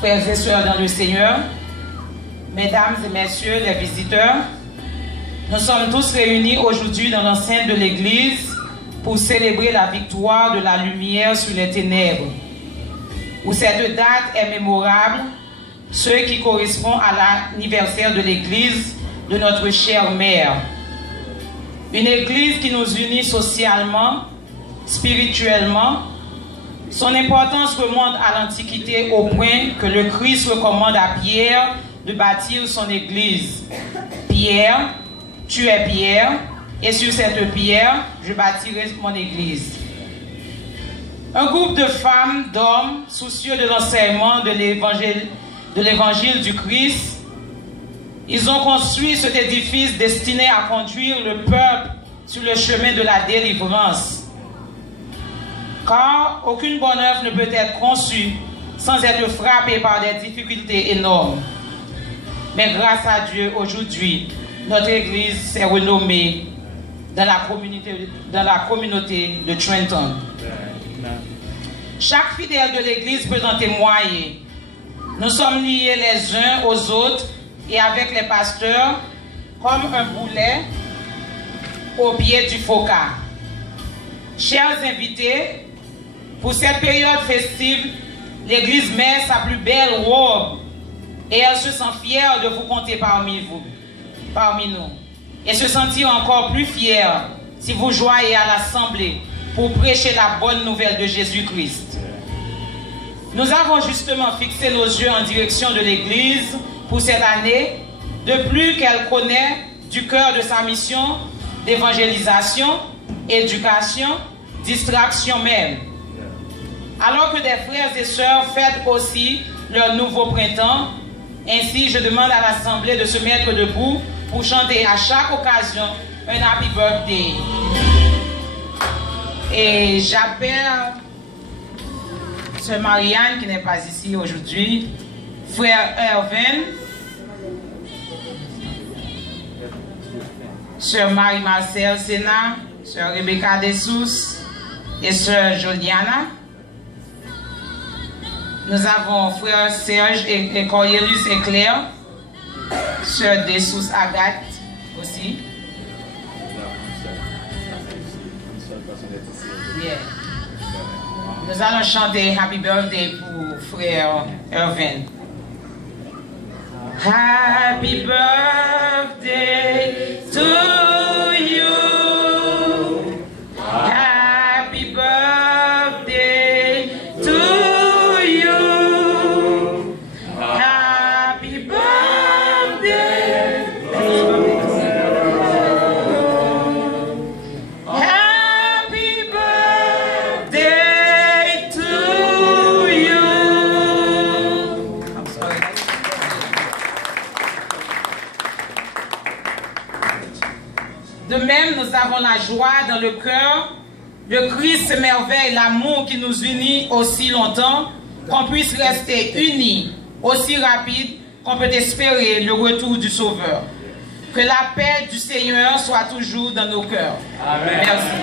frères et sœurs dans le Seigneur, mesdames et messieurs les visiteurs, nous sommes tous réunis aujourd'hui dans l'enceinte de l'Église pour célébrer la victoire de la lumière sur les ténèbres, où cette date est mémorable, ce qui correspond à l'anniversaire de l'Église de notre chère mère. Une Église qui nous unit socialement, spirituellement. Son importance remonte à l'Antiquité au point que le Christ recommande à Pierre de bâtir son Église. Pierre, tu es Pierre, et sur cette pierre, je bâtirai mon Église. Un groupe de femmes, d'hommes, soucieux de l'enseignement de l'Évangile du Christ, ils ont construit cet édifice destiné à conduire le peuple sur le chemin de la délivrance. Car aucune bonne œuvre ne peut être conçue sans être frappée par des difficultés énormes. Mais grâce à Dieu, aujourd'hui, notre Église s'est renommée dans la communauté de Trenton. Chaque fidèle de l'Église peut en témoigner. Nous sommes liés les uns aux autres et avec les pasteurs comme un boulet au pied du foca. Chers invités, pour cette période festive, l'Église met sa plus belle robe et elle se sent fière de vous compter parmi nous. Et se sentir encore plus fière si vous joignez à l'Assemblée pour prêcher la bonne nouvelle de Jésus-Christ. Nous avons justement fixé nos yeux en direction de l'Église pour cette année, de plus qu'elle connaît du cœur de sa mission d'évangélisation, éducation, distraction même. Alors que des frères et sœurs fêtent aussi leur nouveau printemps, ainsi je demande à l'Assemblée de se mettre debout pour chanter à chaque occasion un Happy Birthday. Et j'appelle Sœur Marianne qui n'est pas ici aujourd'hui, Frère Erwin, Sœur Marie-Marcel Sénat, Sœur Rebecca Dessous et Sœur Juliana. Nous avons Frère Serge et Cornelius et Claire, Sœur Dessous Agathe aussi. Yeah. Nous allons chanter Happy Birthday pour Frère Erwin. Happy birthday to you. Happy birthday to you. Happy birthday. Happy birthday to you. I'm sorry. De même, nous avons la joie dans le cœur. Le Christ émerveille l'amour qui nous unit aussi longtemps, qu'on puisse rester unis aussi rapide qu'on peut espérer le retour du Sauveur. Que la paix du Seigneur soit toujours dans nos cœurs. Amen. Merci.